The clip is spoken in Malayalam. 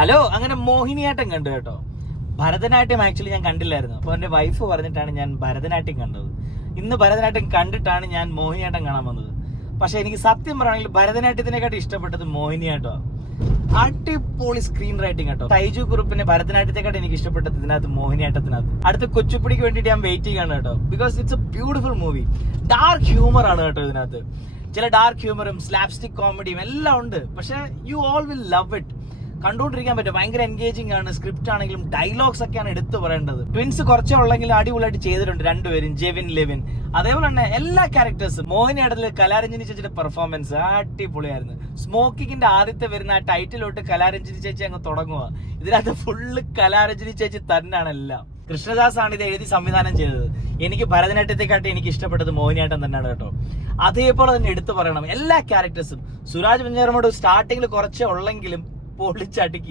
ഹലോ, അങ്ങനെ മോഹിനിയാട്ടം കണ്ടു കേട്ടോ. ഭരതനാട്യം ആക്ച്വലി ഞാൻ കണ്ടില്ലായിരുന്നു. അപ്പൊ എന്റെ വൈഫ് പറഞ്ഞിട്ടാണ് ഞാൻ ഭരതനാട്യം കണ്ടത്. ഇന്ന് ഭരതനാട്യം കണ്ടിട്ടാണ് ഞാൻ മോഹിനിയാട്ടം കാണാൻ വന്നത്. പക്ഷെ എനിക്ക് സത്യം പറയുകയാണെങ്കിൽ ഭരതനാട്യത്തിനെക്കാട്ടി ഇഷ്ടപ്പെട്ടത് മോഹിനിയാട്ടമാണ്. അടിപൊളി സ്ക്രീൻ റൈറ്റിംഗ് കേട്ടോ. തൈജു കുറുപ്പിന്റെ ഭരതനാട്യത്തെക്കാട്ടി എനിക്ക് ഇഷ്ടപ്പെട്ടത് ഇതിനകത്ത് മോഹിനിയാട്ടത്തിനകത്ത്. അടുത്ത കൊച്ചുപ്പിടിക്ക് വേണ്ടിയിട്ട് ഞാൻ വെയിറ്റ് ചെയ്യാണ് കേട്ടോ. Because it's A beautiful movie. Dark humour ആണ് കേട്ടോ ഇതിനകത്ത്. ചില ഡാർക്ക് ഹ്യൂമറും സ്ലാപ്സ്റ്റിക് കോമഡിയും എല്ലാം ഉണ്ട്. പക്ഷെ you all will love it. കണ്ടുകൊണ്ടിരിക്കാൻ പറ്റും. ഭയങ്കര എൻഗേജിംഗ് ആണ്. സ്ക്രിപ്റ്റ് ആണെങ്കിലും ഡയലോഗ്സ് ഒക്കെയാണ് എടുത്തു പറയേണ്ടത്. ട്വിൻസ് കുറച്ചേ ഉള്ളെങ്കിലും അടിപൊളിയായിട്ട് ചെയ്തിട്ടുണ്ട് രണ്ടുപേരും, ജെവിൻ ലെവിൻ. അതേപോലെ തന്നെ എല്ലാ ക്യാരക്ടേഴ്സും. മോഹിനിയാട്ടത്തിൽ കലാരഞ്ജിനി ചേച്ചിയുടെ പെർഫോമൻസ് അടിപൊളിയായിരുന്നു. സ്മോക്കിങ്ങിന്റെ ആദ്യത്തെ വരുന്ന ആ ടൈറ്റിലോട്ട് കലാരഞ്ജിനി ചേച്ചി അങ്ങ് തുടങ്ങുക. ഇതിനകത്ത് ഫുള്ള് കലാരഞ്ജിനി ചേച്ചി തന്നെയാണ് എല്ലാം. കൃഷ്ണദാസ് ആണ് ഇത് എഴുതി സംവിധാനം ചെയ്തത്. എനിക്ക് ഭരതനാട്യത്തെക്കാട്ടി എനിക്ക് ഇഷ്ടപ്പെട്ടത് മോഹിനിയാട്ടം തന്നെയാണ് കേട്ടോ. അതേപോലെ തന്നെ എടുത്തു പറയണം എല്ലാ ക്യാരക്ടേഴ്സും. സുരാജ് വെഞ്ഞാറമ്മൂട് സ്റ്റാർട്ടിങ്ങിൽ കുറച്ചേ ഉള്ളെങ്കിലും പൊളിച്ചടുക്കി.